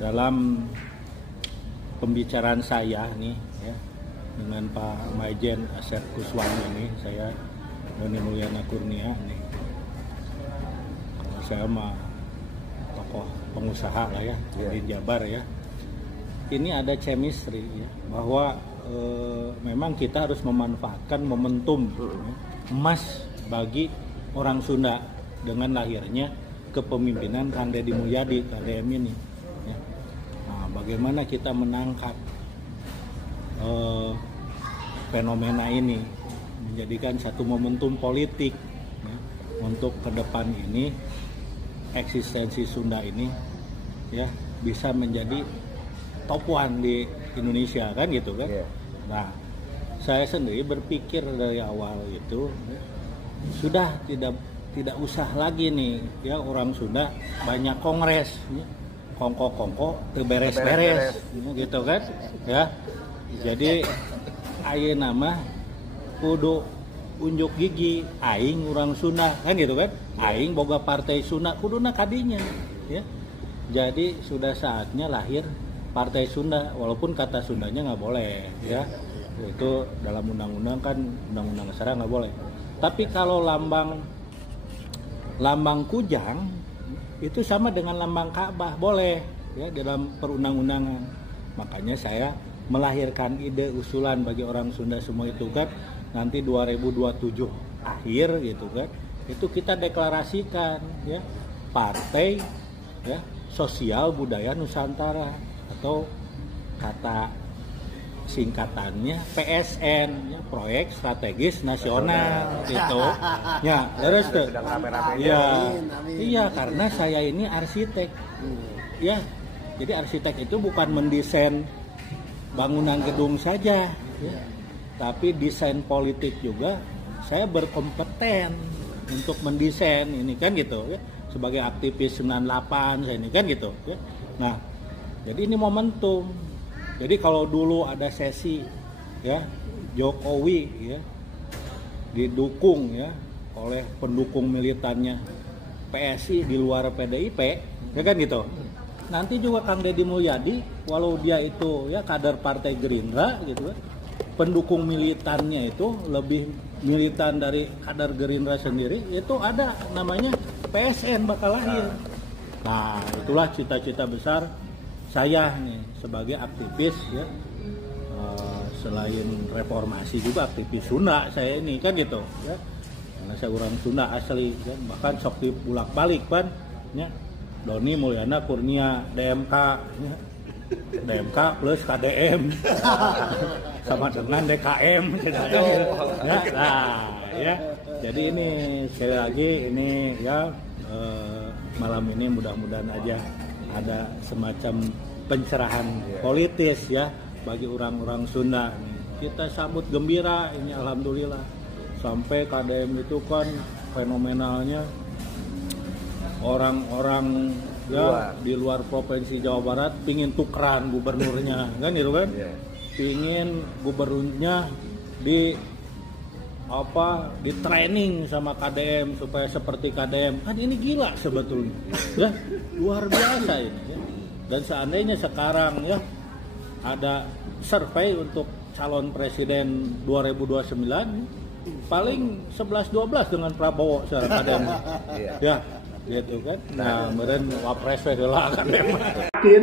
dalam pembicaraan saya nih ya dengan Pak Majen Asep Kuswani ini, saya Doni Mulyana Kurnia nih, saya mah tokoh pengusaha lah ya di Jabar ya. Ini ada chemistry ya, bahwa memang kita harus memanfaatkan momentum emas bagi orang Sunda dengan lahirnya kepemimpinan Kang Deddy Mulyadi KDM ini ya. Nah, bagaimana kita menangkap fenomena ini, menjadikan satu momentum politik ya, untuk ke depan ini eksistensi Sunda ini ya bisa menjadi top one di Indonesia kan gitu kan. Nah, saya sendiri berpikir dari awal itu sudah tidak usah lagi nih ya orang Sunda banyak kongres ya. Kongko teu beres-beres gitu kan ya. Jadi ayeuna mah kudu unjuk gigi aing urang Sunda kan gitu kan. Aing boga partai Sunda kuduna kadinya ya. Jadi sudah saatnya lahir Partai Sunda, walaupun kata Sundanya nggak boleh ya, itu dalam undang-undang kan, undang-undang dasar nggak boleh. Tapi kalau lambang kujang itu sama dengan lambang Ka'bah boleh ya dalam perundang-undangan. Makanya saya melahirkan ide usulan bagi orang Sunda semua itu kan, nanti 2027 akhir gitu kan, itu kita deklarasikan ya Partai ya Sosial Budaya Nusantara, atau kata singkatannya PSN ya, Proyek Strategis Nasional gitu ya. Terus tuh iya karena saya ini arsitek ya, jadi arsitek itu bukan mendesain bangunan gedung saja ya, tapi desain politik juga saya berkompeten untuk mendesain ini kan gitu ya, sebagai aktivis 98 saya ini kan gitu ya. Nah, jadi ini momentum. Jadi kalau dulu ada sesi ya Jokowi ya didukung ya oleh pendukung militannya PSI di luar PDIP ya kan gitu. Nanti juga Kang Deddy Mulyadi walau dia itu ya kader Partai Gerindra gitu kan, pendukung militannya itu lebih militan dari kader Gerindra sendiri, itu ada namanya PSN bakal lahir. Nah, itulah cita-cita besar saya nih sebagai aktivis ya, selain reformasi juga aktivis Sunda saya ini kan gitu ya, karena saya orang Sunda asli kan, bahkan sok dibulak-balik kan ya, Doni Mulyana Kurnia DMK ya. DMK plus KDM sama dengan DKM ya. Nah ya, jadi ini sekali lagi ini ya malam ini mudah-mudahan aja ada semacam pencerahan politis ya bagi orang-orang Sunda. Kita sambut gembira ini, alhamdulillah. Sampai KDM itu kan fenomenalnya orang-orang ya di luar provinsi Jawa Barat pingin tukeran gubernurnya kan gitu kan. Pingin gubernurnya di training sama KDM supaya seperti KDM. Kan ini gila sebetulnya ya, luar biasa ini ya. Dan seandainya sekarang ya ada survei untuk calon presiden 2029 paling 11-12 dengan Prabowo secara KDM ya gitu kan. Nah meren wapres lah KDM. Yakin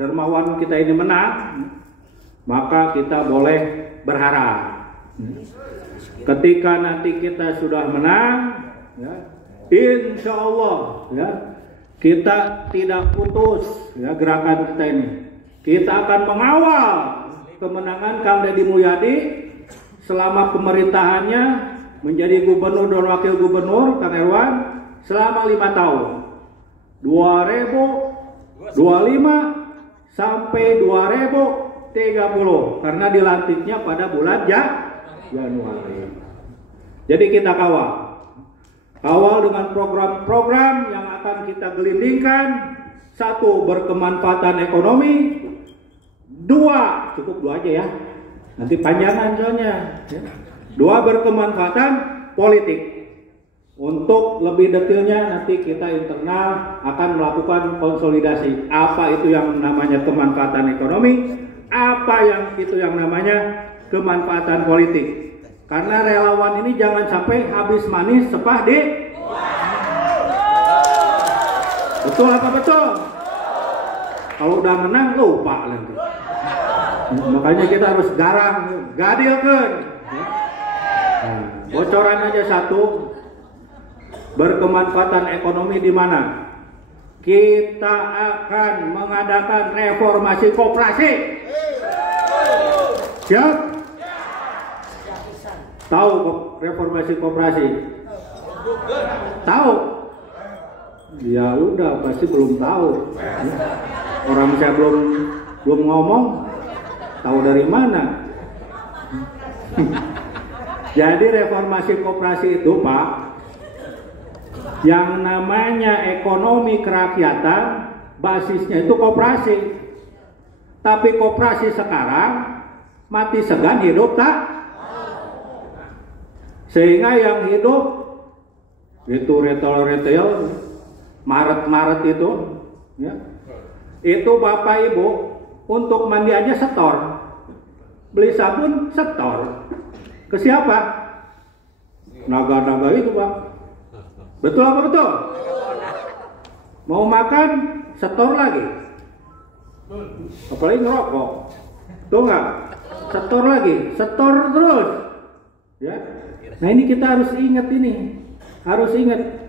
dermawan kita ini menang, maka kita boleh berharap ketika nanti kita sudah menang ya, insya Allah ya, kita tidak putus ya gerakan kita ini. Kita akan mengawal kemenangan Kang Deddy Mulyadi selama pemerintahannya menjadi gubernur dan wakil gubernur Kang Erwan selama 5 tahun 2025 sampai 2030 karena dilantiknya pada bulan Januari. Jadi kita kawal dengan program-program yang akan kita gelindingkan. 1, berkemanfaatan ekonomi. 2, cukup 2 aja ya, nanti panjangan soalnya ya. 2, berkemanfaatan politik Untuk lebih detailnya nanti kita internal akan melakukan konsolidasi. Apa itu yang namanya kemanfaatan ekonomi, apa yang itu yang namanya kemanfaatan politik. Karena relawan ini jangan sampai habis manis sepah di. Betul apa betul? Kalau udah menang lupa lagi. Makanya kita harus garang, gadilkan. Nah, bocoran aja satu. Berkemanfaatan ekonomi di mana? Kita akan mengadakan reformasi koperasi. Siap? Tahu reformasi koperasi? Tahu? Ya udah, pasti belum tahu. Orang saya belum ngomong, tahu dari mana? Jadi reformasi koperasi itu, Pak, yang namanya ekonomi kerakyatan basisnya itu koperasi. Tapi koperasi sekarang mati segan hidup tak? Sehingga yang hidup itu retail, Maret itu, ya, itu Bapak Ibu untuk mandi aja setor, beli sabun setor. Ke siapa? Naga-naga itu, Pak. Betul apa betul? Mau makan setor lagi, apalagi ngerokok, tuh nggak? Setor lagi, setor terus, ya. Nah ini kita harus ingat ini, harus ingat.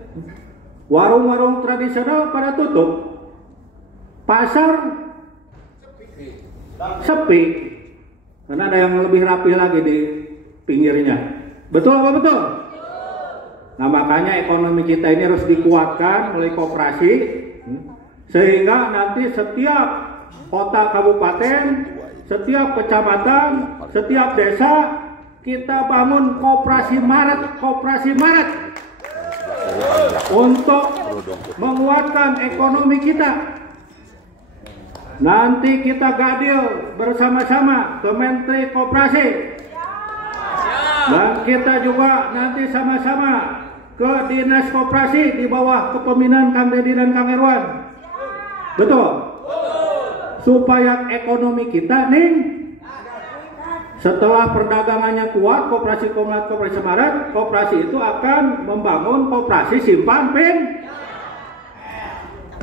Warung-warung tradisional pada tutup, pasar sepi, karena ada yang lebih rapi lagi di pinggirnya. Betul apa betul? Nah makanya ekonomi kita ini harus dikuatkan oleh koperasi, sehingga nanti setiap kota kabupaten, setiap kecamatan, setiap desa kita bangun koperasi Maret untuk menguatkan ekonomi kita. Nanti kita gadil bersama-sama ke Menteri Koperasi, dan kita juga nanti sama-sama ke Dinas Koperasi di bawah kepemimpinan Kang Dedi dan Kang Irwan. Betul? Supaya ekonomi kita nih setelah perdagangannya kuat, koperasi Maret, koperasi itu akan membangun koperasi simpan pin.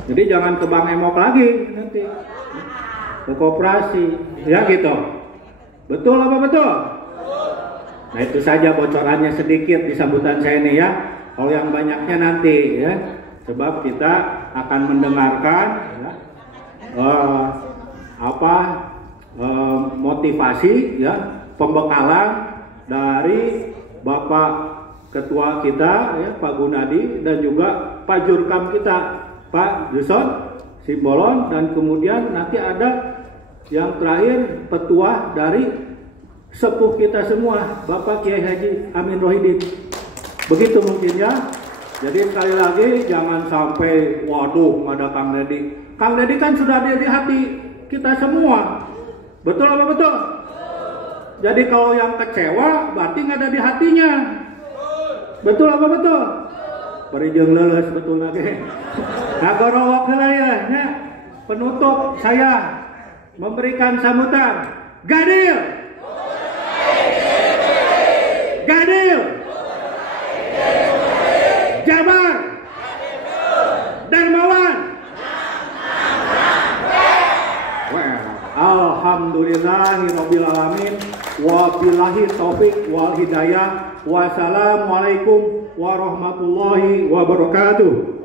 Jadi jangan ke Bank Emok lagi nanti, ke koperasi, ya gitu. Betul apa betul? Nah itu saja bocorannya sedikit di sambutan saya ini ya. Kalau yang banyaknya nanti ya, sebab kita akan mendengarkan ya, motivasi ya, pembekalan dari Bapak Ketua kita ya, Pak Gunadi, dan juga Pak Jurkam kita Pak Yuson Simbolon, dan kemudian nanti ada yang terakhir petuah dari sepuh kita semua Bapak Kiai Haji Amin Rohidin. Begitu mungkin ya. Jadi sekali lagi jangan sampai waduh nggak ada Kang Dedi. Kang Dedi kan sudah ada di hati kita semua. Betul apa betul? Jadi kalau yang kecewa berarti nggak ada di hatinya. Betul apa betul? Parijeng leles betul lagi. Nah gorowok ya. Penutup saya memberikan sambutan. Gadil, Jabar, Darmawan. Alhamdulillahirabbil alamin. Wabillahi taufik wal hidayah. Wassalamualaikum warahmatullahi wabarakatuh.